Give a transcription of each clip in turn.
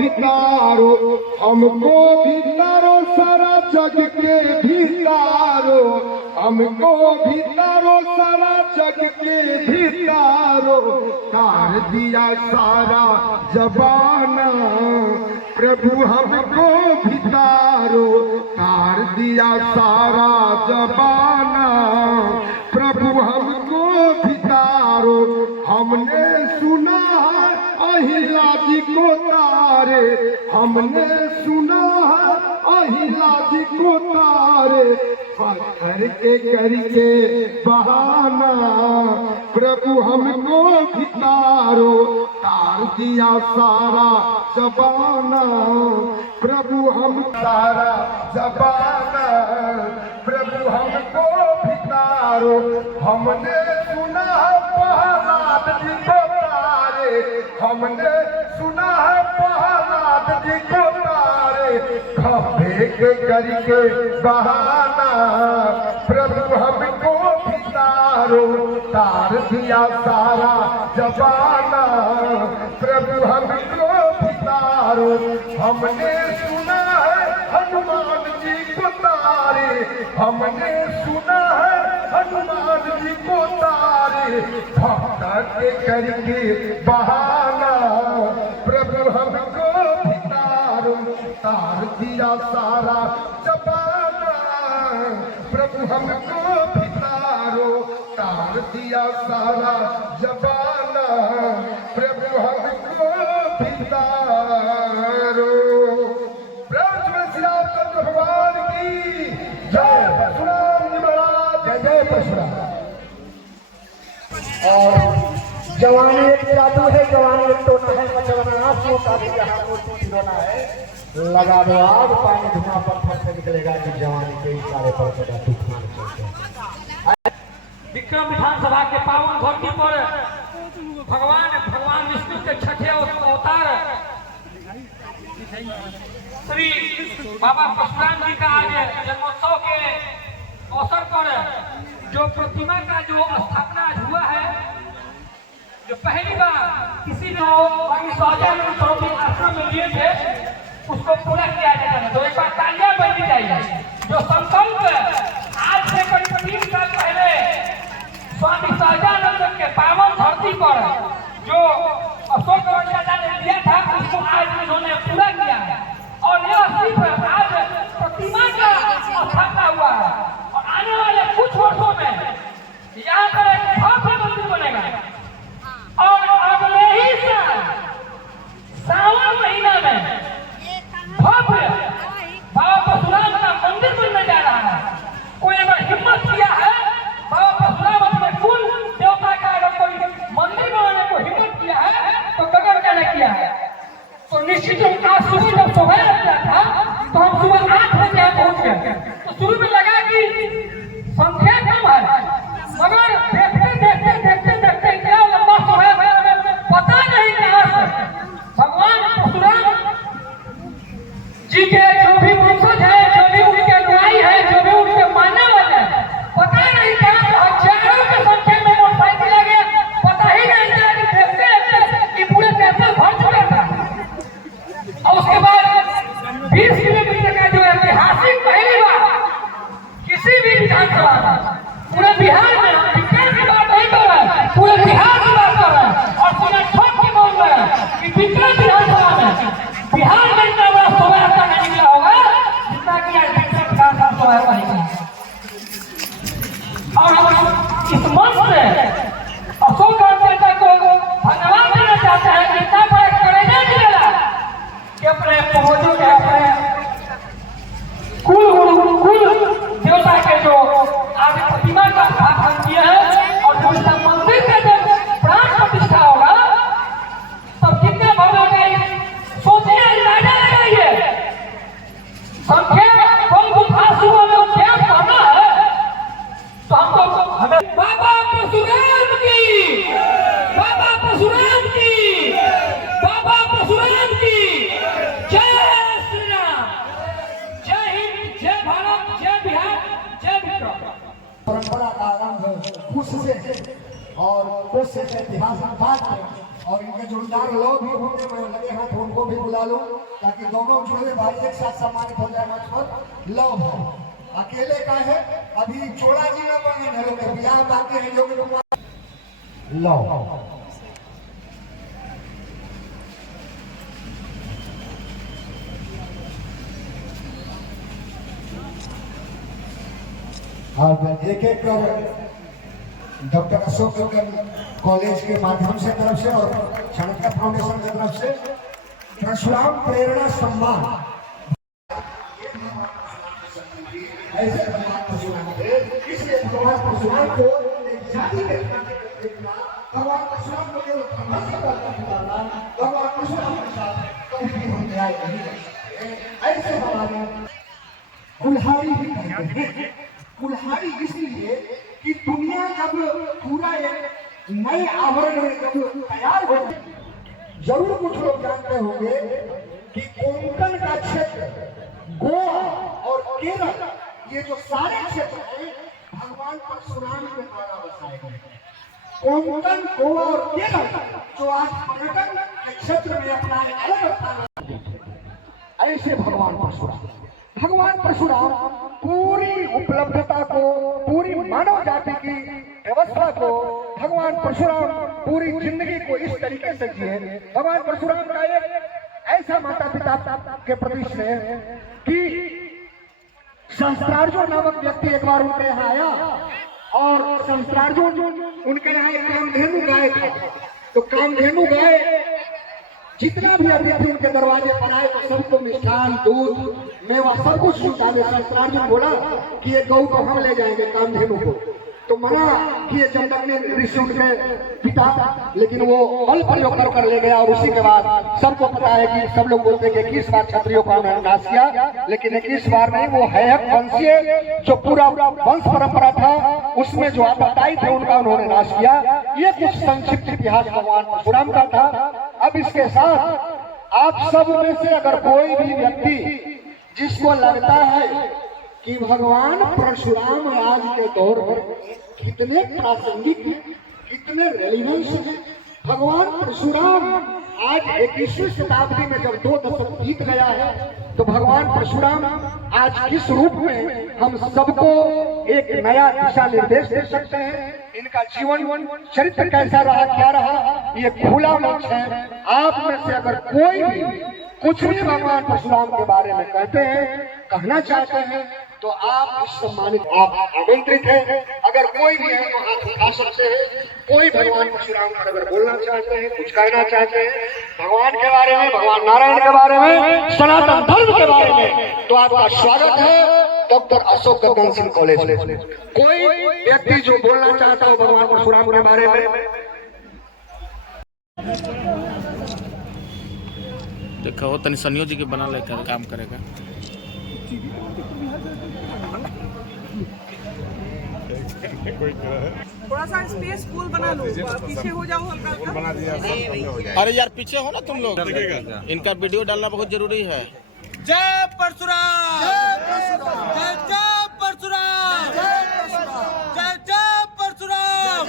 भितारो, हमको भितारो सारा जग के भितारो, हमको भितारो सारा जग के भितारो, तार दिया सारा जबाना प्रभु हमको भितारो, तार दिया सारा जबाना प्रभु हमको भितारो। हमने सुना है अहिला जी को तारे, हमने सुना है अहिला जी को तारे, पत्थर के करके बहाना प्रभु हमको भितारो, तार दिया सारा जबाना प्रभु हम सारा जबाना प्रभु हमको भितारो। हमने सुना है प्रहलाद जी को तारे, हमने सुना है प्रहलाद जी को तारे, खंभे के करके बहाना प्रभु हमको भितारो, तार दिया सारा जबाना प्रभु हमको भितारो। हमने सुना है हनुमान जी को तारे, हमने सुना है हनुमान जी को तारे, भक्त के करके बहाना प्रभु हमको भितारो, तार दिया सारा जबाना प्रभु हमको भितारो, तार दिया सारा जबाना प्रभु हमको भितारो। भगवान की जय, परशुराम जी महाराज जय जय परशुराम। और जवानी एक जादू है, जवानी एक टोना है, बचवना सो का भी यहाँ को खिलौना है, लगा दो आग पानी धुआं पत्थर से निकलेगा कि जवानी के इशारे पर सदा तूफान चलते हैं। विक्रम विधानसभा के पावन धरती पर भगवान विष्णु के छठे अवतार श्री बाबा परशुराम जी का आज जन्मोत्सव के अवसर पर जो प्रतिमा का जो स्थापना हुआ है, जो पहली बार किसी ने आश्रम में लिए थे उसको पूरा किया जाता है। तो एक बार तालियां बजनी चाहिए। जो संकल्प आज से करीब 3 साल पहले स्वामी सहजानंद के पावन धरती पर जो अशोक दादा ने दिया था, उसको आज उन्होंने पूरा किया है और यह सिर्फ आज प्रतिमा का स्थापना हुआ है और आने वाले कुछ वर्षों में यहाँ पर एक भव्य मंदिर बनेगा और अगले ही साल सावन महीना में भव्य बाबा परशुराम का मंदिर बनने जा रहा है। कोई अगर हिम्मत किया है बाबा परशुराम अपने कुल देवता का अगर कोई मंदिर बनाने को हिम्मत किया है तो गगन का नहीं किया है। तो निश्चित रूप से सुबह जब सुबह लगता था तो हम सुबह 8 बजे यहाँ पहुँच गए। तो शुरू में लगा कि संख्या कम है, मगर देखते देखते देखते देखते इतना लंबा समय पता नहीं कहाँ से भगवान परशुराम जी के जो भी वंशज है, जो भी उनके अनुयायी है, जो भी उनके मानने वाले हैं, पता नहीं कहाँ से हजारों की संख्या में मोटरसाइकिल आ गया। पता ही नहीं चला कि देखते देखते कि पूरे टेम्पल भर चुका था। और उसके बाद 20 किलोमीटर का जो ऐतिहासिक पहली बार किसी भी विधानसभा में पूरे बिहार में, विज्ञान की बात नहीं कर रहा है, पूरे बिहार की बात कर रहा है और पूरे ठोक के बोल रहा है कि विज्ञान विधानसभा में बिहार में इतना बड़ा शोभायात्रा नहीं निकला होगा जितना कि आज विज्ञान विधानसभा शोभायात्रा निकला। और हम इस मंच से अशोक जनता को धन्यवाद देना चाहते हैं कि इतना बड़ा करेजा निकला कि अपने पूर्वजों के अपने कुल देवता के जो आज प्रतिमा का स्थापना किया है और जब इसका मंदिर का जब प्राण प्रतिष्ठा होगा तब कितने भव्य होगा सोचिए, अंदाजा लगाइए। संख्या कम खास हुआ में क्या करना है तो हमको हमें बाबा परशुराम की, बाबा परशुराम की, बाबा परशुराम की जय श्री राम, जय हिंद, जय भारत, जय बिहार, जय विक्रम। परंपरा का आरंभ कुश से और कुश से इतिहास बात और इनके जोरदार लव भी होंगे। मैं लगे हाथ उनको भी बुला लूं ताकि दोनों जुड़े भाई एक साथ सम्मानित हो जाए मंच पर। लव है, अकेले का है, अभी चोड़ा जी ना बने घरों के बियाह बाकी है योगी कुमार। लव आज एक एक कर डॉक्टर अशोक कॉलेज के माध्यम से तरफ से और चाणक्य फाउंडेशन की तरफ से परशुराम प्रेरणा सम्मान ऐसे भगवान परशुराम थे। इसलिए भगवान परशुराम को एक जाति के देखना, भगवान परशुराम को केवल धर्म से करना, भगवान परशुराम के साथ कभी भी हम न्याय नहीं कर सकते। ऐसे हमारे कुल्हाड़ी भी कहते हैं। कुल्हाड़ी इसलिए कि दुनिया जब पूरा एक नए आवरण में जब तैयार हो, जरूर कुछ लोग जानते होंगे कि कोंकण का क्षेत्र, गोवा और केरल, ये जो सारे क्षेत्र हैं भगवान परशुराम के द्वारा बसाए गए। कोंकण, गोवा और केरल जो आज पर्यटन के क्षेत्र में अपना अलग स्थान, ऐसे भगवान परशुराम पूरी उपलब्धता को, पूरी मानव जाति की व्यवस्था को, भगवान परशुराम पूरी जिंदगी को इस तरीके से जिए। भगवान परशुराम का एक ऐसा माता पिता के प्रति स्नेह कि सहस्त्रार्जुन नामक व्यक्ति एक बार उनके यहाँ आया और सहस्त्रार्जुन उनके यहाँ एक कामधेनु गाय था। तो कामधेनु गाय जितना भी अतिथि उनके दरवाजे पर आए तो सबको मिष्ठान, दूध, मेवा सब कुछ जुटा दे। सहस्त्रार्जुन बोला कि ये गौ को हम ले जाएंगे कामधेनु को, तो मना किए जमदग्नि ऋषि उनके पिता, लेकिन वो बल प्रयोग कर ले गया। और उसी के बाद सबको पता है कि सब लोग बोलते हैं कि 21 बार क्षत्रियों का उन्होंने नाश किया, लेकिन 21 बार नहीं, वो हैहक वंशीय जो पूरा वंश परंपरा था उसमें जो आपदाई थे उनका उन्होंने नाश किया। ये कुछ संक्षिप्त इतिहास भगवान परशुराम का था। अब इसके साथ आप सब में से अगर कोई भी व्यक्ति जिसको लगता है कि भगवान परशुराम आज के दौर पर कितने प्रासंगिक हैं, कितने रेलिवेंस हैं, भगवान परशुराम आज 21वीं शताब्दी में जब 2 दशक बीत गया है तो भगवान परशुराम आज किस रूप में हम सबको एक नया दिशा निर्देश दे सकते हैं। इनका जीवन चरित्र कैसा रहा, क्या रहा, ये खुला मंच है। आप में से अगर कोई भी कुछ भी भगवान परशुराम के बारे में कहते हैं, कहना चाहते हैं, तो आप इस सम्मानित, आप आमंत्रित हैं। अगर कोई भी है तो हाथ उठा सकते हैं। कोई भगवान परशुराम पर अगर बोलना चाहते हैं, कुछ कहना चाहते हैं भगवान के बारे में, भगवान नारायण के बारे में, सनातन धर्म के बारे में, तो आपका स्वागत है डॉक्टर अशोक गगन सिंह कॉलेज। कोई व्यक्ति जो बोलना चाहता हो भगवान परशुराम के बारे में, देखो वो तनि सनियो जी के बना लेकर काम करेगा। थोड़ा सा स्पेस फुल बना लो, पीछे हो जाओ हल्का बना दिया। अरे यार पीछे हो ना तुम लोग, इनका वीडियो डालना बहुत जरूरी है। जय परशुराम, जय जय परशुराम, जय जय परशुराम,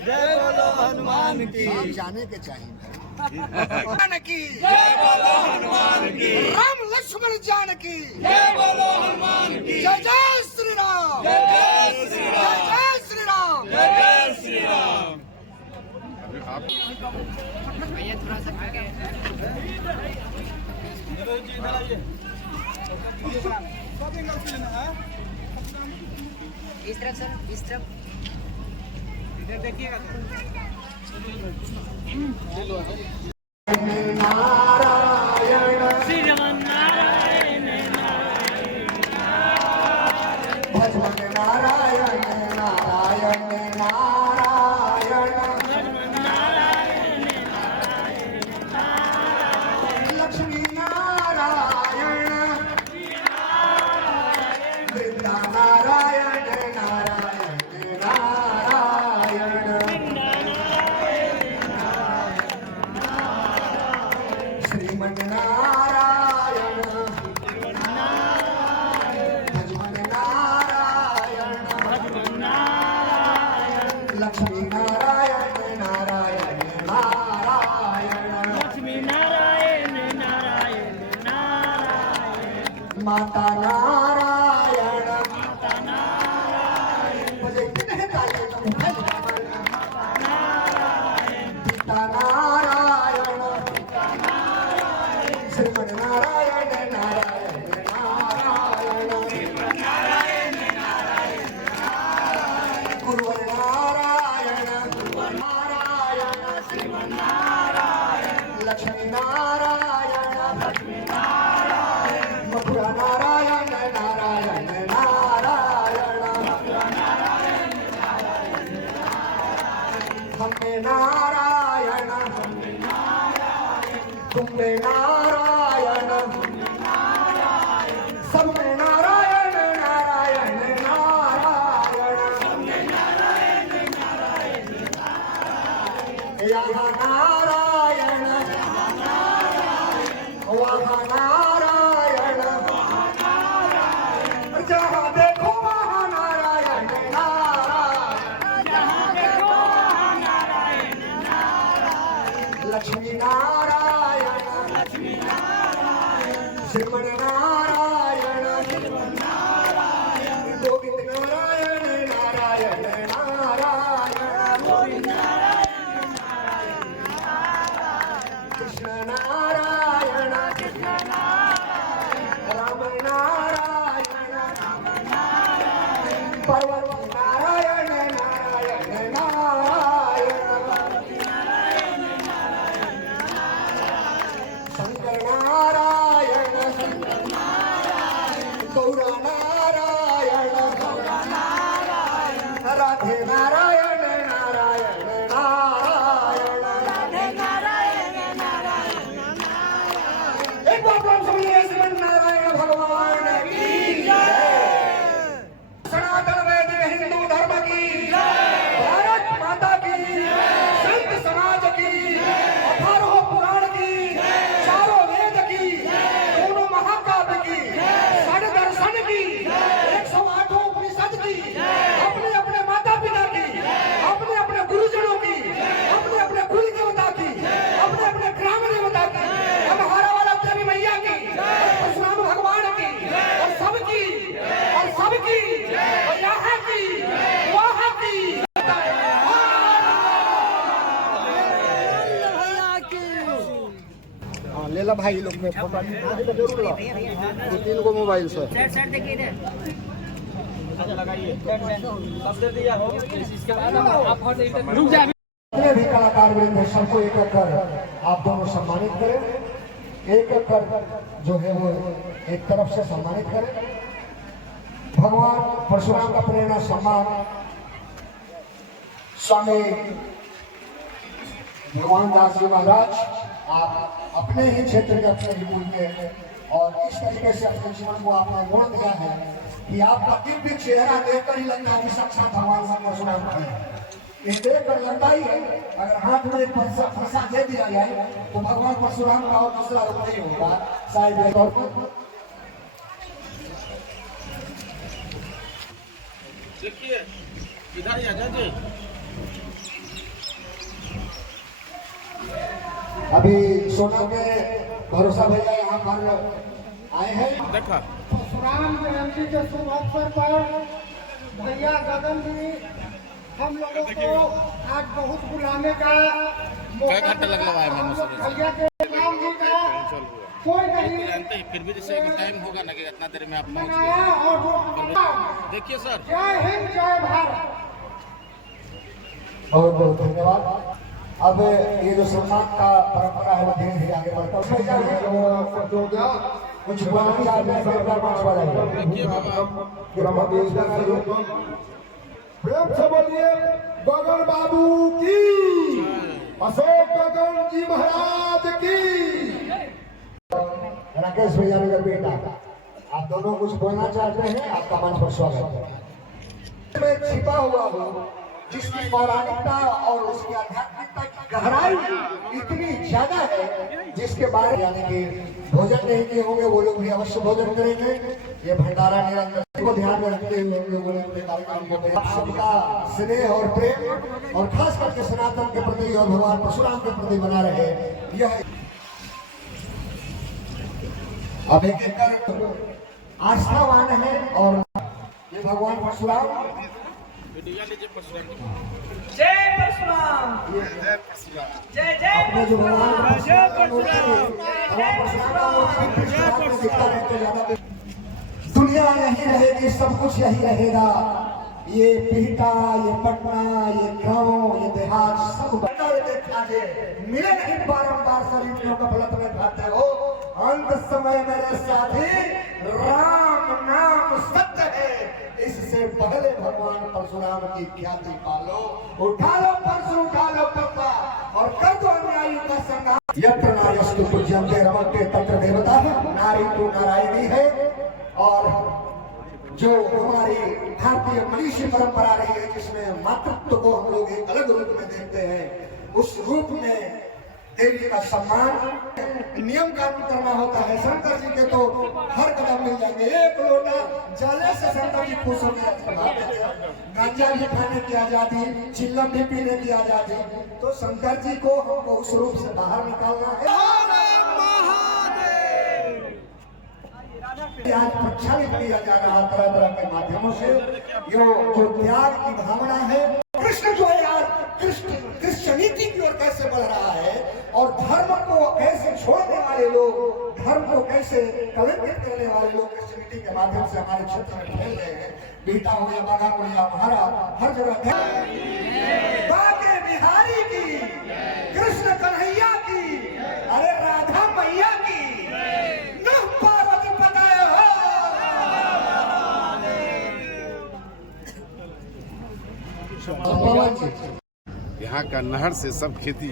जय बोलो हनुमान की। जाने के चाहिए जानकी, जय बोलो हनुमान की। राम लक्ष्मण जानकी, जय बोलो हनुमान की। जय जय श्री राम, जय जय श्री राम, जय जय श्री राम, जय जय श्री राम। इस तरफ सर, इस तरफ इधर देखिएगा। भजन नारायण नारायण नारायण, लक्ष्मी नारायण, वृंदा नारायण नारायण नारायण, श्रीमन नारायण, भजन नारायण, माता नारायण बजाते नहीं तालियां तुम है पिता नारायण श्रीमन नारायण नारायण नारायण गुरुवर नारायण श्रीमन लक्ष्मी नारायण मथुरा नारायण नारायण नारायण हमें नारायण तुम्हें नारायण सब में नारायण नारायण नारायण यहाँ नारायण वहाँ नारायण जहाँ देखो वहाँ नारायण नारायण लक्ष्मी नारायण श्रीमन नारायण गोविंद नारायण नारायण नारायण कृष्ण नारायण राम नारायण पार्वती नारायण नारायण नारायण शंकर नारायण गौरा नारायण राधे नारायण नारायण नारायण एक बार हम सब ये श्रीमन नारायण भगवान की जय सनातन वैदिक हिंदू धर्म की भारत माता की संत समाज की अठारह पुराण की चारों वेद की दोनों महाकाव्य की साढ़े दर्शन की 108 उपनिषद की अपने अपने माता पिता की अपने अपने गुरुजनों की अपने अपने कुल देवता की अपने अपने ग्राम देवता की हमारा वाला देवी मैया की परशुराम भगवान की और सबकी और यहाँ की वहाँ की ले ला भाई लोग में फोटो जरूर ला 2-3 को मोबाइल से सर देखिए इधर जितने भी कलाकार वृंद है सबको एक एक कर आप दोनों सम्मानित करें एक एक कर जो है वो एक तरफ से सम्मानित करें भगवान परशुराम का प्रेरणा सम्मान स्वामी भगवान दास जी महाराज आप अपने ही क्षेत्र के अपने ही मूल के और इस तरीके से अपने जीवन को आपने मोड़ दिया है कि आपका दिव्य चेहरा देखकर ही लगता है कि साक्षात भगवान श्री परशुराम है ये देखकर लगता ही है अगर हाथ में एक फंसा दे दिया जाए तो भगवान परशुराम का और दूसरा रूप नहीं होगा शायद एक और देखिए इधर ही आजा जी अभी सोना के भरोसा भैया यहाँ पर आए हैं देखा परशुराम जयंती के शुभ अवसर पर भैया गगन जी हम लोगों को आज बहुत बुलाने का मौका घंटा लग रहा है मैंने सुना। भैया के नाम जी का कोई नहीं जानते हैं फिर भी जैसे कि टाइम होगा ना कि इतना देर में आप पहुंच मनाया और वो देखिए सर जय हिंद जय भारत। बहुत बहुत धन्यवाद अब ये जो सम्मान का परंपरा है वो धीरे धीरे आगे बढ़ता है कुछ पुरानी यादें सरकार मंच वाला देखिए बाबा प्रेम से बोलिए गगन बाबू की अशोक गगन जी महाराज की राकेश भैया मेरा बेटा आप दोनों कुछ बोलना चाहते हैं आपका मंच पर स्वागत है में छिपा हुआ हो जिसकी पौराणिकता और उसकी आध्यात्मिकता की गहराई इतनी ज्यादा है जिसके बारे में यानी कि भोजन नहीं किए होंगे वो लोग भी अवश्य भोजन करेंगे ये भंडारा निरंतर को ध्यान में रखते हुए हम लोगों ने अपने कार्यक्रम को सबका स्नेह और प्रेम और खास करके सनातन के प्रति और भगवान परशुराम के प्रति बना रहे यह अब एक आस्थावान है। और ये भगवान परशुराम जय परशुराम, जय जय अपने जो भगवान परशुराम का मूर्ति है, भगवान परशुराम का मूर्ति पृथ्वी में दिखता है तो ज्यादा दुनिया यही रहेगी, सब कुछ यही रहेगा। ये पीटा, ये पटना, ये गांव, ये देहात सब देखा जे मिले नहीं बारंबार शरीरों का फलत में खाते हो। अंत समय मेरे साथी राम नाम सत्य है, इससे पहले भगवान परशुराम की ख्याति पालो। उठा लो परशु, उठा लो पप्पा और कर दो अन्यायी का संहार। यत्र नार्यस्तु पूज्यन्ते रमन्ते तत्र देवताः, नारी तो नारायणी है। और जो हमारी भारतीय मनीषी परंपरा रही है, जिसमें मातृत्व को हम लोग एक अलग रूप में देखते हैं, उस रूप में देवी का सम्मान नियम कानून करना होता है। शंकर जी के तो हर कदम मिल जाएंगे। एक लोटा जले से शंकर जी खुश हो गए, गांजा भी खाने की आजादी, चिल्लम भी पीने की आजादी। तो शंकर जी को हमको उस रूप से बाहर निकालना है। आज प्रक्षालित किया जा रहा तरह तरह के माध्यमों से जो त्याग की भावना है। कृष्ण जो है आज कृष्ण नीति की ओर कैसे बढ़ रहा है और धर्म को कैसे छोड़ने वाले लोग, धर्म को कैसे कलंकित करने वाले लोग कृष्ण नीति के माध्यम से हमारे क्षेत्र में फैल रहे हैं। बेटा हो या बाघा हो या महारा, हर जगह बाके बिहारी की, कृष्ण कन्हैया की, अरे राधा मैया की, यहाँ का नहर से सब खेती,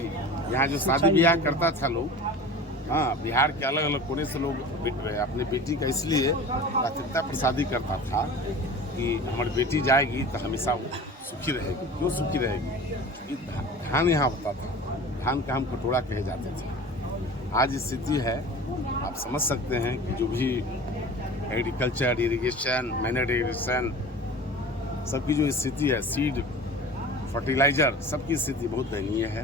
यहाँ जो शादी ब्याह करता था लोग, हाँ, बिहार के अलग अलग कोने से लोग अपने बेटी का इसलिए प्राथमिकता पर शादी करता था कि हमारी बेटी जाएगी तो हमेशा वो सुखी रहेगी। क्यों सुखी रहेगी? कि धान यहाँ होता था, धान का हम कटोरा कहे जाते थे। आज स्थिति है, आप समझ सकते हैं कि जो भी एग्रीकल्चर, इरिगेशन, मैनर इरिगेशन, सबकी जो स्थिति है, सीड, फर्टिलाइजर, सबकी स्थिति बहुत दयनीय है।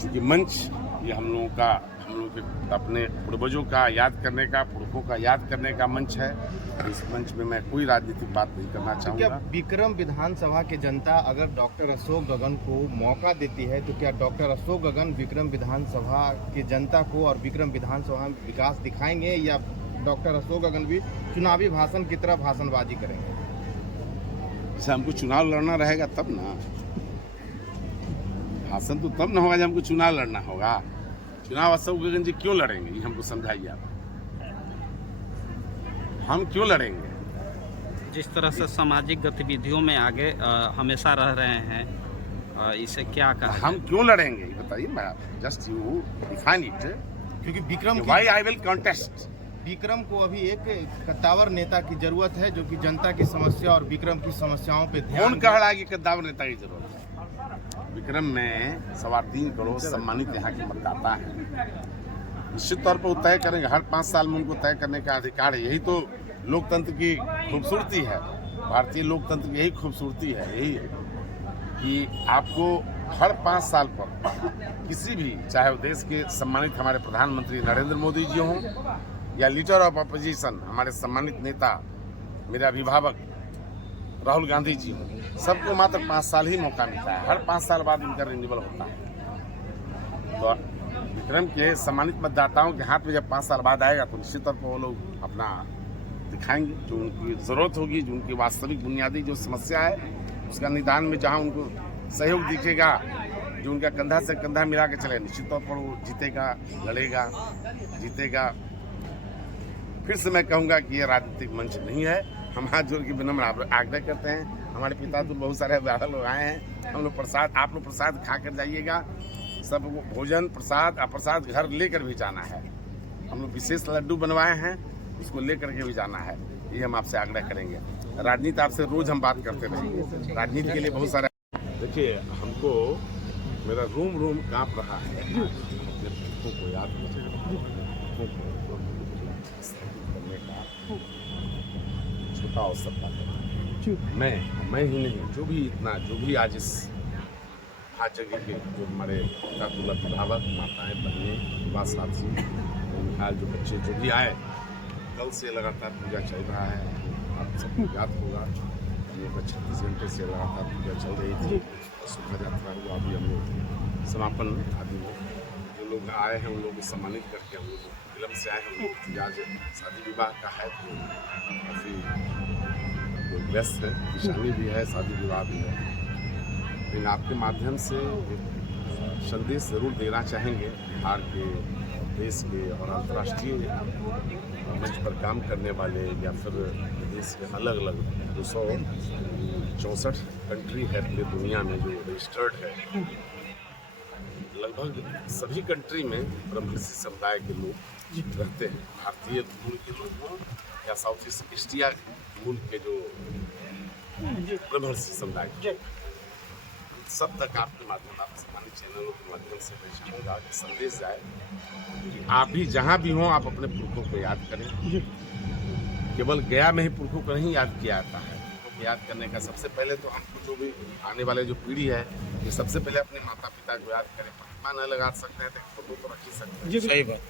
क्योंकि मंच ये हम लोग के अपने पूर्वजों का याद करने का, पुरखों का याद करने का मंच है। इस मंच में मैं कोई राजनीतिक बात नहीं करना चाहूँगा। क्या विक्रम विधानसभा की जनता अगर डॉक्टर अशोक गगन को मौका देती है तो क्या डॉक्टर अशोक गगन विक्रम विधानसभा की जनता को और विक्रम विधानसभा में विकास दिखाएंगे, या डॉक्टर अशोक गगन भी चुनावी भाषण की तरह भाषणबाजी करेंगे? जैसे हमको चुनाव लड़ना रहेगा तब ना, भाषण तो तब ना होगा जब हमको चुनाव लड़ना होगा। चुनाव अशोक गगन जी क्यों लड़ेंगे, ये हमको समझाइए आप। हम क्यों लड़ेंगे? जिस तरह से सामाजिक गतिविधियों में आगे हमेशा रह रहे हैं, इसे क्या कहा? हम क्यों लड़ेंगे ये बताइए। मैं जस्ट यू डिफाइन इट। क्योंकि Vikram why I will contest. Vikram को अभी एक कद्दावर नेता की जरूरत है जो कि जनता की समस्या और विक्रम की समस्याओं पे ध्यान। कौन कह रहा है कि कद्दावर नेता की जरूरत है? विक्रम में 3.25 करोड़ सम्मानित यहाँ के मतदाता है। निश्चित तौर पर वो तय करेंगे, हर 5 साल में उनको तय करने का अधिकार है। यही तो लोकतंत्र की खूबसूरती है, भारतीय लोकतंत्र की यही खूबसूरती है, यही है कि आपको हर 5 साल पर किसी भी, चाहे वो देश के सम्मानित हमारे प्रधानमंत्री नरेंद्र मोदी जी हों या लीडर ऑफ अपोजिशन हमारे सम्मानित नेता मेरे अभिभावक राहुल गांधी जी हों, सबको मात्र 5 साल ही मौका मिलता है। हर 5 साल बाद इनका रिन्यूअल होता है। तो विक्रम के सम्मानित मतदाताओं के हाथ में जब 5 साल बाद आएगा तो निश्चित तौर पर वो लोग अपना दिखाएंगे, जो उनकी ज़रूरत होगी, जो उनकी वास्तविक बुनियादी जो समस्या है उसका निदान में जहाँ उनको सहयोग दिखेगा, जो उनका कंधा से कंधा मिला के चले, निश्चित तौर पर वो जीतेगा, लड़ेगा, जीतेगा। फिर से मैं कहूँगा कि ये राजनीतिक मंच नहीं है। हम हाथ जोड़ के विनम्र आग्रह करते हैं। हमारे पिता तो बहुत सारे लोग आए हैं, हम लोग प्रसाद, आप लोग प्रसाद खा कर जाइएगा। सब भोजन, प्रसाद, अप्रसाद घर लेकर भी जाना है। हम लोग विशेष लड्डू बनवाए हैं, उसको लेकर के भी जाना है। ये हम आपसे आग्रह करेंगे। राजनीति आपसे रोज हम बात करते रहेंगे, राजनीति के लिए बहुत सारे। देखिए, हमको मेरा रूम कांप रहा है। को याद करने का छोटा अवसर पाते हैं। मैं ही नहीं, जो भी आज इस हर जगह के जो हमारे अभिभावक, माताएं, बहनें, युवा साथी, जो बच्चे जो भी आए, कल से लगातार पूजा चल रहा है। आप सबको याद होगा हम लोग का 36 घंटे से लगातार पूजा चल रही थी। शोभा यात्रा हुआ, अभी हम लोग समापन आदि में जो लोग आए हैं उन लोगों को सम्मानित करके हम लोग फिल्म से आए हैं। हम लोग आज शादी विवाह का है तो काफ़ी लोग व्यस्त है, शादी भी है, शादी विवाह भी है। लेकिन आपके माध्यम से एक संदेश ज़रूर देना चाहेंगे बिहार के, देश के और अंतर्राष्ट्रीय मंच पर काम करने वाले या फिर देश के अलग अलग 264 कंट्री है पूरी दुनिया में जो रजिस्टर्ड है। लगभग सभी कंट्री में ब्रह्मर्षि समुदाय के लोग रहते हैं। भारतीय मूल के लोग हों या साउथ ईस्ट एशिया मूल के जो ब्रह्मर्षि समुदाय सब तक आपके माध्यम, आप सम्मानित चैनलों के माध्यम से मैं चाहूँगा कि संदेश जाए कि आप भी जहाँ भी हों आप अपने पुरखों को याद करें। केवल गया में ही पुरखों को नहीं याद किया जाता है। पुरखों को याद करने का सबसे पहले तो हमको जो भी आने वाले जो पीढ़ी है ये सबसे पहले अपने माता पिता को याद करें। प्रतिमा न लगा सकते हैं तो फोटो तो रख ही सकते हैं। सही बात।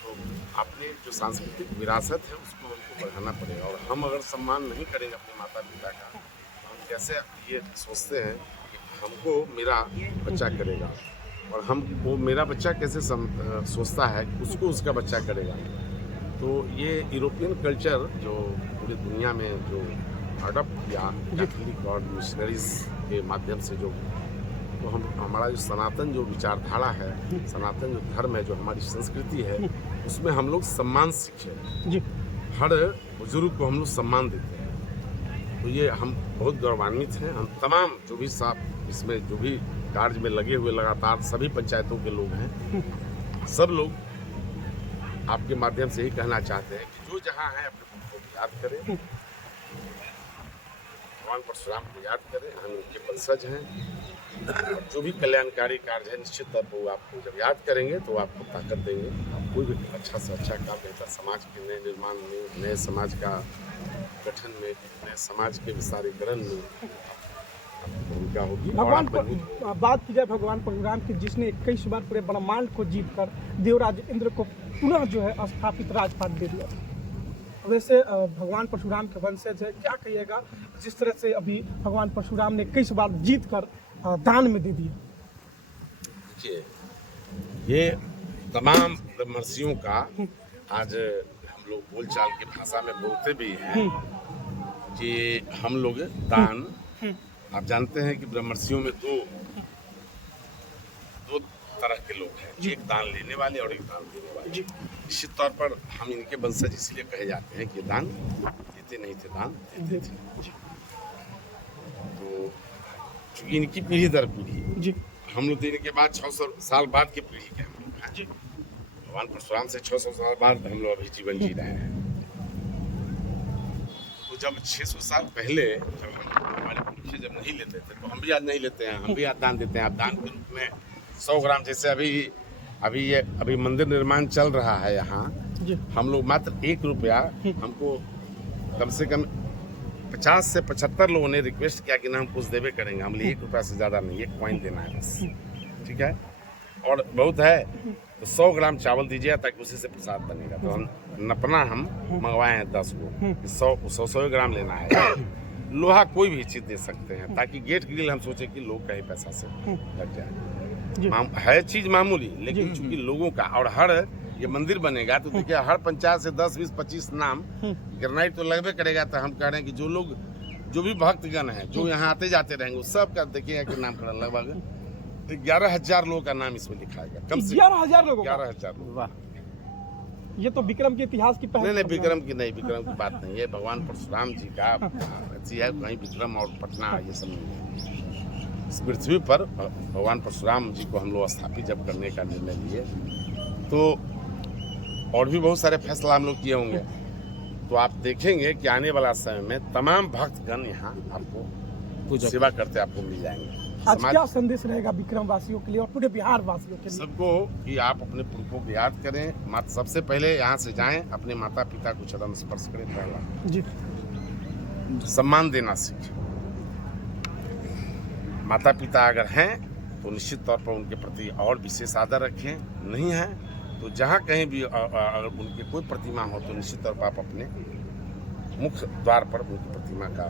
तो अपने जो सांस्कृतिक विरासत है उसको हमको बढ़ाना पड़ेगा। और हम अगर सम्मान नहीं करेंगे अपने माता पिता का, हम कैसे ये सोचते हैं हमको मेरा बच्चा करेगा और हम वो मेरा बच्चा कैसे सोचता है उसको उसका बच्चा करेगा। तो ये यूरोपियन कल्चर जो पूरी दुनिया में जो अडॉप्ट किया कैथोलिक और मिशनरीज के माध्यम से जो तो हमारा जो सनातन जो विचारधारा है, सनातन जो धर्म है, जो हमारी संस्कृति है, उसमें हम लोग सम्मान सीखे। हर बुजुर्ग को हम लोग सम्मान देते हैं। तो ये हम बहुत गौरवान्वित हैं। हम तमाम जो भी साहब इसमें जो भी कार्य में लगे हुए लगातार सभी पंचायतों के लोग हैं, सब लोग आपके माध्यम से ही कहना चाहते हैं कि जो जहाँ है अपने पुरखों को याद करें, भगवान परशुराम को याद करें। हम उनके वंशज हैं। जो भी कल्याणकारी कार्य है निश्चित तौर पर वो आपको जब याद करेंगे तो आपको ताकत देंगे। आप कोई भी अच्छा से अच्छा काम, बेहतर समाज के नए निर्माण में, नए समाज का गठन में, नए समाज के विस्तारीकरण में भूमिका होगी। भगवान बात की जाए भगवान परशुराम की, जिसने 21 बार पूरे ब्रह्मांड को जीतकर देवराज इंद्र को पुनः जो है स्थापित राजपाट दे दिया। वैसे भगवान परशुराम के वंशज है, क्या कहिएगा जिस तरह से अभी भगवान परशुराम ने 21 बार जीत कर दान में दे दिया? देखिए ये तमाम ब्रह्मर्षियों का आज हम लोग बोलचाल की भाषा में बोलते भी हैं कि हम लोग दान, आप जानते हैं कि ब्रह्मर्षियों में दो तरह के लोग हैं, एक दान लेने वाले और एक दान देने वाले। निश्चित तौर पर हम इनके वंशज इसलिए कहे जाते हैं कि दान देते नहीं थे, दान देते थे। तो चूंकि इनकी पीढ़ी दर पीढ़ी, हम लोग इनके बाद 600 साल बाद की पीढ़ी के हम लोग हैं। भगवान परशुराम से 600 साल बाद हम लोग अभी जीवन जी रहे हैं। तो जब 600 साल पहले जब हमारे पुरखे जब नहीं लेते थे तो हम भी आज नहीं लेते हैं, हम भी आज दान देते हैं। आप दान के रूप में 100 ग्राम, जैसे अभी मंदिर निर्माण चल रहा है यहाँ, हम लोग मात्र 1 रुपया, हमको कम से कम 50 से 75 लोगों ने रिक्वेस्ट किया कि ना हम कुछ देवे करेंगे, हम 1 रुपया से ज़्यादा नहीं, 1 कॉइन देना है बस, ठीक है। और बहुत है तो 100 ग्राम चावल दीजिए ताकि उसी से प्रसाद बनेगा। तो हम नपना हम मंगवाए हैं 10 को, 100 ग्राम लेना है। लोहा कोई भी चीज़ दे सकते हैं ताकि गेट ग्रिल हम सोचे कि लोग का ही पैसा से लग जाए। है चीज़ मामूली, लेकिन चूंकि लोगों का, और हर ये मंदिर बनेगा तो देखिए हर पंचायत से 10, 20, 25 नाम ग्रेनाइट तो लगभग करेगा। तो हम कह रहे हैं कि जो भी भक्तगण हैं जो यहाँ आते जाते रहेंगे सब का देखिएगा कि नाम करें, लगभग 11,000 लोगों का नाम इसमें लिखाएगा, कम से 11,000 लोगों, 11,000 लोग। वाह, ये तो विक्रम के इतिहास की पहली। नहीं, विक्रम की नहीं, विक्रम की बात नहीं है, भगवान परशुराम जी का ऐसी है। कहीं विक्रम और पटना ये सब नहीं है। इस पृथ्वी पर भगवान परशुराम जी को हम लोग स्थापित जब करने का निर्णय लिए तो और भी बहुत सारे फैसला हम लोग किए होंगे। तो आप देखेंगे कि आने वाला समय में तमाम भक्तगण यहाँ आपको सेवा करते आपको मिल जाएंगे। आज क्या संदेश रहेगा विक्रम वासियों के लिए और पूरे बिहार वासियों के लिए? सबको कि आप अपने पुरखों को याद करें। सबसे पहले यहाँ से जाएं, अपने माता पिता को चरण स्पर्श करें, पहला जी, सम्मान देना सीखें। माता पिता अगर हैं तो निश्चित तौर पर उनके प्रति और विशेष आदर रखें, नहीं है तो जहाँ कहीं भी अगर उनकी कोई प्रतिमा हो तो निश्चित तौर पर आप अपने मुख्य द्वार पर उनकी प्रतिमा का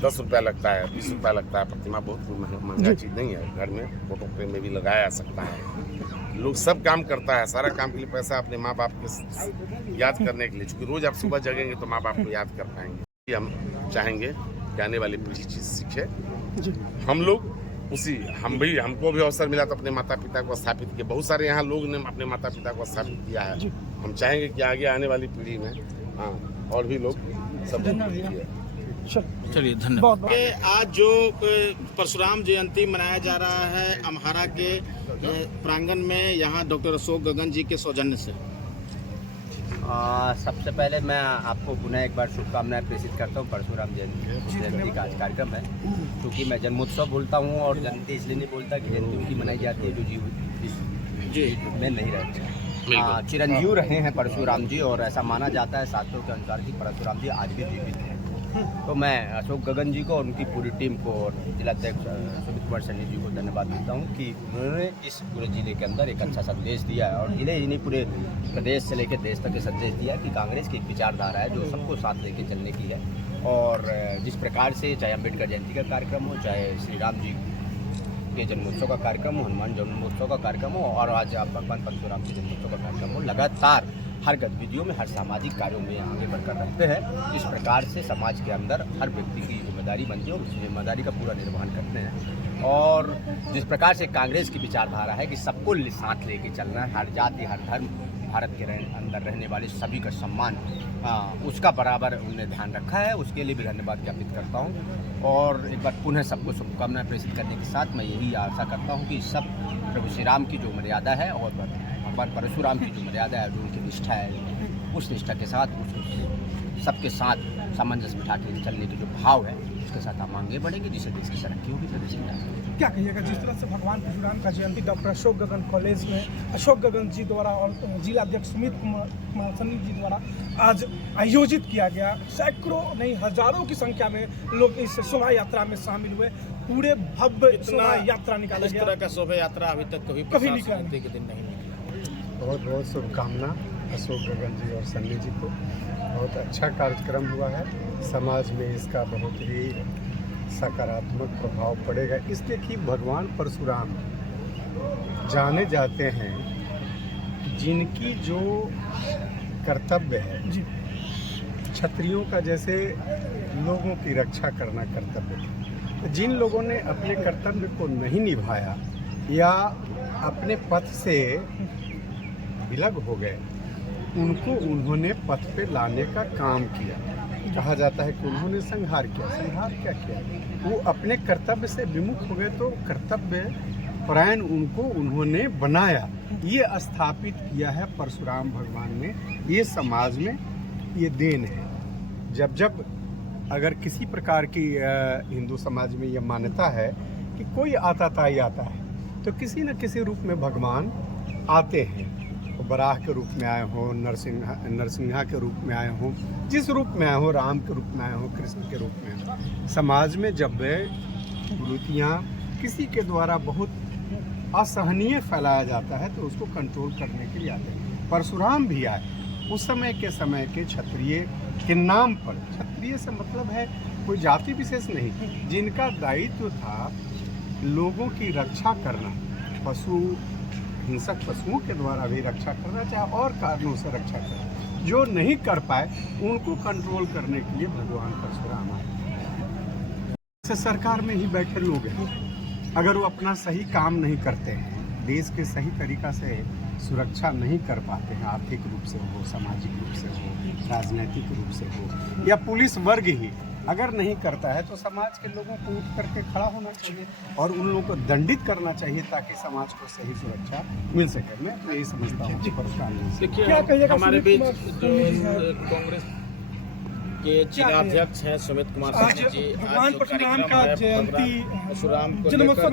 10 रुपया लगता है, 20 रुपया लगता है। प्रतिमा बहुत महंगा चीज़ नहीं है, घर में फोटो फ्रेम में भी लगाया जा सकता है। लोग सब काम करता है, सारा काम के लिए पैसा अपने माँ बाप के याद करने के लिए, क्योंकि रोज आप सुबह जगेंगे तो माँ बाप को याद कर पाएंगे। हम चाहेंगे कि आने वाली पीढ़ी चीज़ सीखे। हम लोग हमको भी अवसर मिला तो अपने माता पिता को स्थापित किया। बहुत सारे यहाँ लोग ने अपने माता पिता को स्थापित किया है। हम चाहेंगे कि आगे आने वाली पीढ़ी में और भी लोग सब चलिए धन्यवाद। आज जो परशुराम जयंती मनाया जा रहा है अम्हारा के प्रांगण में, यहाँ डॉक्टर अशोक गगन जी के सौजन्य से, सबसे पहले मैं आपको पुनः एक बार शुभकामनाएं प्रेषित करता हूँ। परशुराम जयंती का आज कार्यक्रम है, क्योंकि मैं जन्मोत्सव बोलता हूँ और जयंती इसलिए नहीं बोलता कि जयंती उनकी मनाई जाती है जो जीव में नहीं रहते। चिरंजीव रहे हैं परशुराम जी, और ऐसा माना जाता है शास्त्रों के अनुसार कि परशुराम जी आज भी जीवित हैं। तो मैं अशोक गगन जी को और उनकी पूरी टीम को और जिलाध्यक्ष सुमित कुमार सैनी जी को धन्यवाद देता हूँ कि उन्होंने इस पूरे जिले के अंदर एक अच्छा संदेश दिया है, और जिले ही नहीं पूरे प्रदेश से लेकर देश तक के संदेश दिया है कि कांग्रेस की एक विचारधारा है जो सबको साथ लेके चलने की है। और जिस प्रकार से चाहे अम्बेडकर जयंती का कार्यक्रम हो, चाहे श्री राम जी के जन्मोत्सव का कार्यक्रम हो, हनुमान जन्मोत्सव का कार्यक्रम हो, और आज आप भगवान परशुराम के जन्मोत्सव का कार्यक्रम हो, लगातार हर गतिविधियों में, हर सामाजिक कार्यों में आगे बढ़कर रहते हैं। इस प्रकार से समाज के अंदर हर व्यक्ति की जिम्मेदारी बनती है और उस जिम्मेदारी का पूरा निर्वहन करते हैं। और जिस प्रकार से कांग्रेस की विचारधारा है कि सबको साथ लेके चलना है, हर जाति हर धर्म, भारत के अंदर रहने वाले सभी का सम्मान, उसका बराबर उन्होंने ध्यान रखा है। उसके लिए भी धन्यवाद ज्ञापित करता हूँ। और एक बार पुनः सबको शुभकामनाएं प्रेषित करने के साथ मैं यही आशा करता हूँ कि सब प्रभु श्री राम की जो मर्यादा है और भगवान परशुराम की जो मर्यादा है, जो उनकी निष्ठा है, उस निष्ठा के साथ सबके साथ सामंजस्य बिठा के चलने के जो भाव है, उसके साथ हम आगे बढ़ेंगे, जिससे देश की तरक्की होगी, प्रदेश की। क्या कहिएगा जिस तरह से भगवान परशुराम का जयंती डॉक्टर अशोक गगन कॉलेज में अशोक गगन जी द्वारा और जिलाध्यक्ष सुमित कुमार सैनी जी द्वारा आज आयोजित किया गया, सैकड़ों नहीं हजारों की संख्या में लोग इस शोभा यात्रा में शामिल हुए, पूरे भव्य शोभा यात्रा निकाला गया। इस तरह का शोभा यात्रा अभी तक कभी नहीं के दिन नहीं निकला। बहुत बहुत शुभकामना अशोक गगन जी और सन्नी जी को। बहुत अच्छा कार्यक्रम हुआ है, समाज में इसका बहुत ही सकारात्मक प्रभाव पड़ेगा, इसलिए कि भगवान परशुराम जाने जाते हैं जिनकी जो कर्तव्य है, क्षत्रियों का जैसे लोगों की रक्षा करना कर्तव्य है, जिन लोगों ने अपने कर्तव्य को नहीं निभाया या अपने पथ से विलग हो गए, उनको उन्होंने पथ पे लाने का काम किया। कहा जाता है कि उन्होंने संहार किया। संहार क्या किया? वो अपने कर्तव्य से विमुख हो गए, तो कर्तव्य परायण उनको उन्होंने बनाया, ये स्थापित किया है परशुराम भगवान ने। ये समाज में ये देन है। जब जब अगर किसी प्रकार की हिंदू समाज में ये मान्यता है कि कोई आताताई आता है, तो किसी न किसी रूप में भगवान आते हैं। बराह के रूप में आए हों, नरसिंहा के रूप में आए हों, जिस रूप में आए हों, राम के रूप में आए हों, कृष्ण के रूप में आए हों। समाज में जब कुरीतियाँ किसी के द्वारा बहुत असहनीय फैलाया जाता है तो उसको कंट्रोल करने के लिए आते हैं। परशुराम भी आए उस समय के क्षत्रिय के नाम पर। क्षत्रिय से मतलब है कोई जाति विशेष नहीं, जिनका दायित्व था लोगों की रक्षा करना, हिंसक पशुओं के द्वारा भी रक्षा करना, चाहे और कारणों से रक्षा करना, जो नहीं कर पाए उनको कंट्रोल करने के लिए भगवान परशुराम आए। से सरकार में ही बैठे लोग हैं, अगर वो अपना सही काम नहीं करते हैं, देश के सही तरीका से सुरक्षा नहीं कर पाते हैं, आर्थिक रूप से हो, सामाजिक रूप से हो, राजनीतिक रूप से हो, या पुलिस वर्ग ही अगर नहीं करता है, तो समाज के लोगों को उठ करके खड़ा होना चाहिए और उन लोगों को दंडित करना चाहिए ताकि समाज को सही सुरक्षा मिल सके। मैं तो यही समझता हूँ कि देखिए, हमारे बीच जो कांग्रेस के जिलाध्यक्ष हैं सुमित कुमार सैनी जी, भगवान परशुराम का जयंती परशुराम को जन्मोत्सव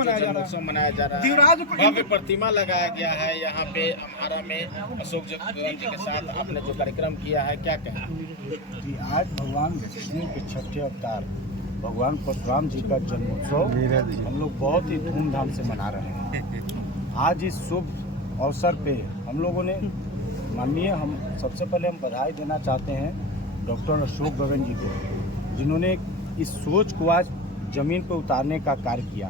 मनाया जा रहा है। भव्य प्रतिमा लगाया गया है यहाँ पे अम्हारा में अशोक गगन जी के साथ आपने जो कार्यक्रम किया है, क्या कहें? आज भगवान विष्णु के छठे अवतार भगवान परशुराम जी का जन्मोत्सव हम लोग बहुत ही धूमधाम से मना रहे हैं। आज इस शुभ अवसर पे हम लोगों ने माननीय हम सबसे पहले हम बधाई देना चाहते हैं डॉक्टर अशोक गगन जी को, जिन्होंने इस सोच को आज जमीन पर उतारने का कार्य किया।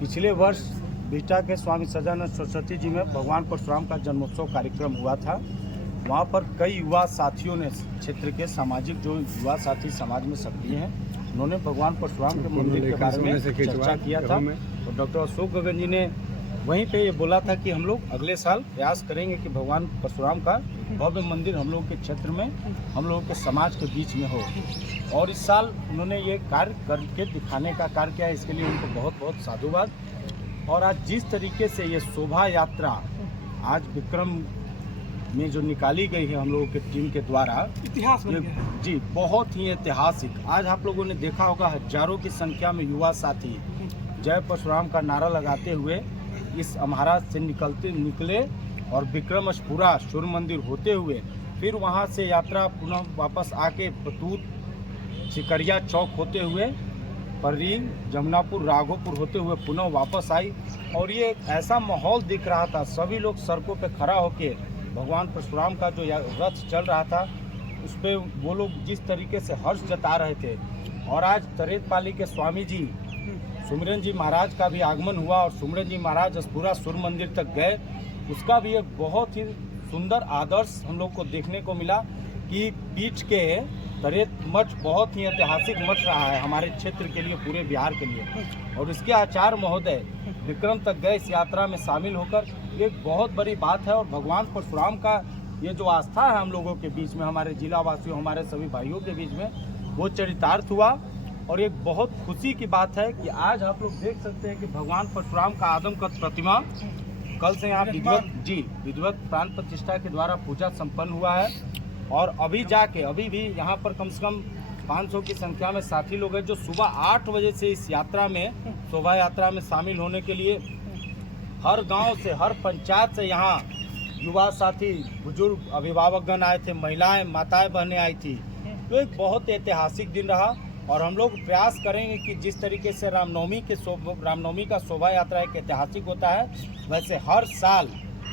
पिछले वर्ष बिहटा के स्वामी सदानंद सरस्वती जी में भगवान परशुराम का जन्मोत्सव कार्यक्रम हुआ था। वहाँ पर कई युवा साथियों ने, क्षेत्र के सामाजिक जो युवा साथी समाज में सक्रिय हैं, उन्होंने भगवान परशुराम के मंदिर के बारे में चर्चा किया था। और डॉक्टर अशोक गगन जी ने वहीं पे ये बोला था कि हम लोग अगले साल प्रयास करेंगे कि भगवान परशुराम का भव्य मंदिर हम लोग के क्षेत्र में, हम लोगों के समाज के बीच में हो। और इस साल उन्होंने ये कार्य करके दिखाने का कार्य किया, इसके लिए उनको बहुत बहुत साधुवाद। और आज जिस तरीके से ये शोभा यात्रा आज विक्रम में जो निकाली गई है हम लोगों के टीम के द्वारा, इतिहास बन गया है। जी बहुत ही ऐतिहासिक। आज आप लोगों ने देखा होगा हजारों की संख्या में युवा साथी जय परशुराम का नारा लगाते हुए इस अम्हारा से निकले और विक्रमशपुरा सूर्य मंदिर होते हुए फिर वहां से यात्रा पुनः वापस आके बतूत सिकरिया चौक होते हुए पर्री जमुनापुर राघोपुर होते हुए पुनः वापस आई। और ये ऐसा माहौल दिख रहा था, सभी लोग सड़कों पे खड़ा होके भगवान परशुराम का जो रथ चल रहा था उस पर वो लोग जिस तरीके से हर्ष जता रहे थे। और आज तरेतपाली के स्वामी जी सुमिरन जी महाराज का भी आगमन हुआ और सुमिरन जी महाराज पूरा सूर्य मंदिर तक गए। उसका भी एक बहुत ही सुंदर आदर्श हम लोग को देखने को मिला कि बीच के तरेत मठ बहुत ही ऐतिहासिक मठ रहा है हमारे क्षेत्र के लिए, पूरे बिहार के लिए। और इसके आचार्य महोदय विक्रम तक गए इस यात्रा में शामिल होकर, एक बहुत बड़ी बात है। और भगवान परशुराम का ये जो आस्था है हम लोगों के बीच में, हमारे जिला वासियों, हमारे सभी भाइयों के बीच में, वो चरितार्थ हुआ। और एक बहुत खुशी की बात है कि आज आप लोग देख सकते हैं कि भगवान परशुराम का आदमकद प्रतिमा कल से यहाँ विधिवत प्राण प्रतिष्ठा के द्वारा पूजा संपन्न हुआ है। और अभी भी यहाँ पर कम से कम 500 की संख्या में साथी लोग हैं जो सुबह 8 बजे से इस यात्रा में, शोभा यात्रा में शामिल होने के लिए हर गांव से, हर पंचायत से यहाँ युवा साथी, बुजुर्ग अभिभावकगण आए थे, महिलाएं, माताएं, बहनें आई थी। तो एक बहुत ऐतिहासिक दिन रहा। और हम लोग प्रयास करेंगे कि जिस तरीके से रामनवमी का शोभा यात्रा एक ऐतिहासिक होता है, वैसे हर साल,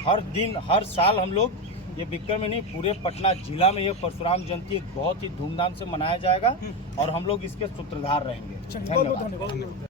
हर दिन, हर साल हम लोग ये विक्रम में नहीं, पूरे पटना जिला में ये परशुराम जयंती बहुत ही धूमधाम से मनाया जाएगा और हम लोग इसके सूत्रधार रहेंगे। धन्यवाद।